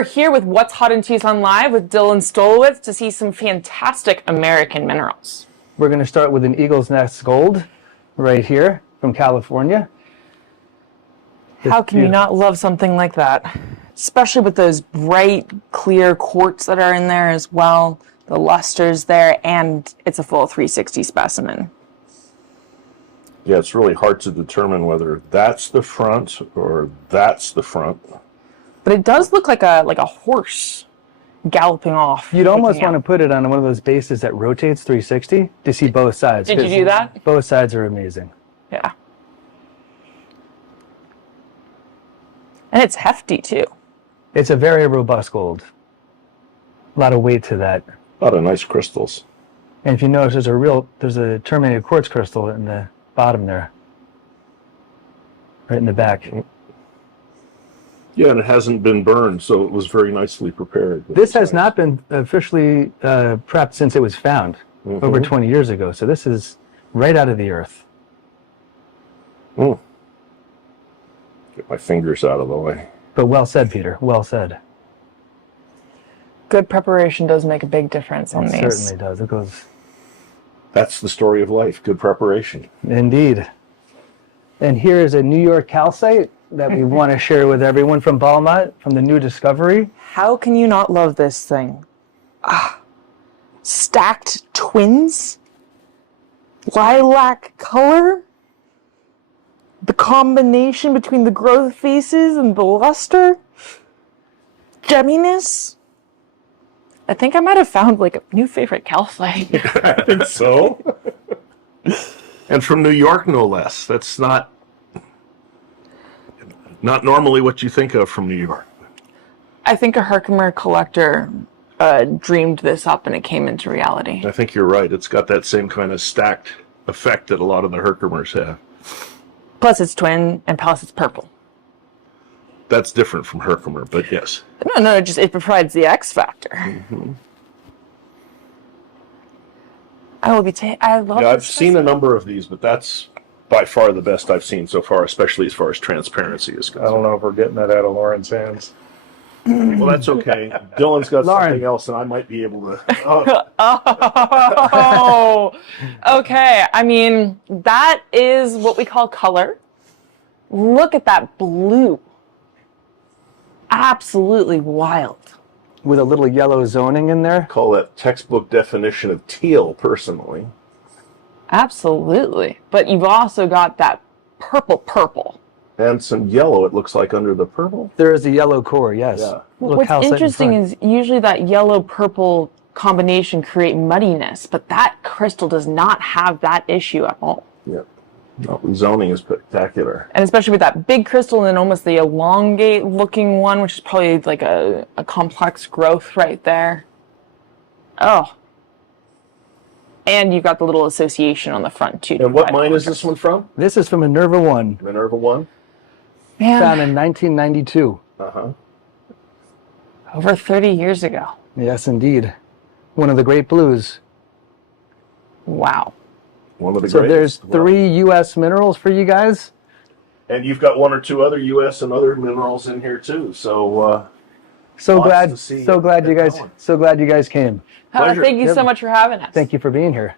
We're here with What's Hot in Tucson Live with Dylan Stolowitz to see some fantastic American minerals. We're going to start with an Eagle's Nest Gold right here from California. How can you not love something like that? Especially with those bright, clear quartz that are in there as well. The luster's there, and it's a full 360 specimen. Yeah, it's really hard to determine whether that's the front or that's the front. But it does look like a horse galloping off. You'd almost want to put it on one of those bases that rotates 360 to see both sides. Did you do that? Both sides are amazing. Yeah. And it's hefty, too. It's a very robust gold. A lot of weight to that. A lot of nice crystals. And if you notice, there's a terminated quartz crystal in the bottom there. Right in the back. Yeah, and it hasn't been burned, so it was very nicely prepared. This has not been officially prepped since it was found over 20 years ago. So this is right out of the earth. Get my fingers out of the way. But well said, Peter. Well said. Good preparation does make a big difference on these. It certainly does. It goes. That's the story of life, good preparation. Indeed. And here is a New York calcite that we want to share with everyone from Balmont, from the new discovery. How can you not love this thing? Stacked twins? Lilac color? The combination between the growth faces and the luster? Gemminess? I think I might have found like a new favorite calcite. I think so. And from New York, no less. That's not normally what you think of from New York. I think a Herkimer collector dreamed this up and it came into reality. I think you're right. It's got that same kind of stacked effect that a lot of the Herkimers have. Plus it's twin and plus it's purple. That's different from Herkimer, but yes. No, it provides the X factor. I love I've seen a number of these, but that's by far the best I've seen so far, especially as far as transparency is concerned. I don't know if we're getting that out of Lauren's hands. Well, that's okay. Dylan's got Lauren. something else, and I might be able to. Oh, okay. I mean, that is what we call color. Look at that blue. Absolutely wild. With a little yellow zoning in there. Call that textbook definition of teal, personally. Absolutely. But you've also got that purple. And some yellow, it looks like, under the purple. There is a yellow core, yes. Yeah. What's interesting is usually that yellow-purple combination create muddiness, but that crystal does not have that issue at all. Yeah. No, the zoning is spectacular. And especially with that big crystal and then almost the elongate-looking one, which is probably like a complex growth right there. Oh. And you've got the little association on the front, too. And what mine is this one from? This is from Minerva 1. Minerva 1? Man, Found in 1992. Uh-huh. over 30 years ago. Yes, indeed. One of the great blues. Wow. One of the So greatest. there's 3 U.S. minerals for you guys. And you've got 1 or 2 other U.S. and other minerals in here, too. So, So Lots glad to see you guys going. came. Pleasure. Thank you so much for having us. Thank you for being here.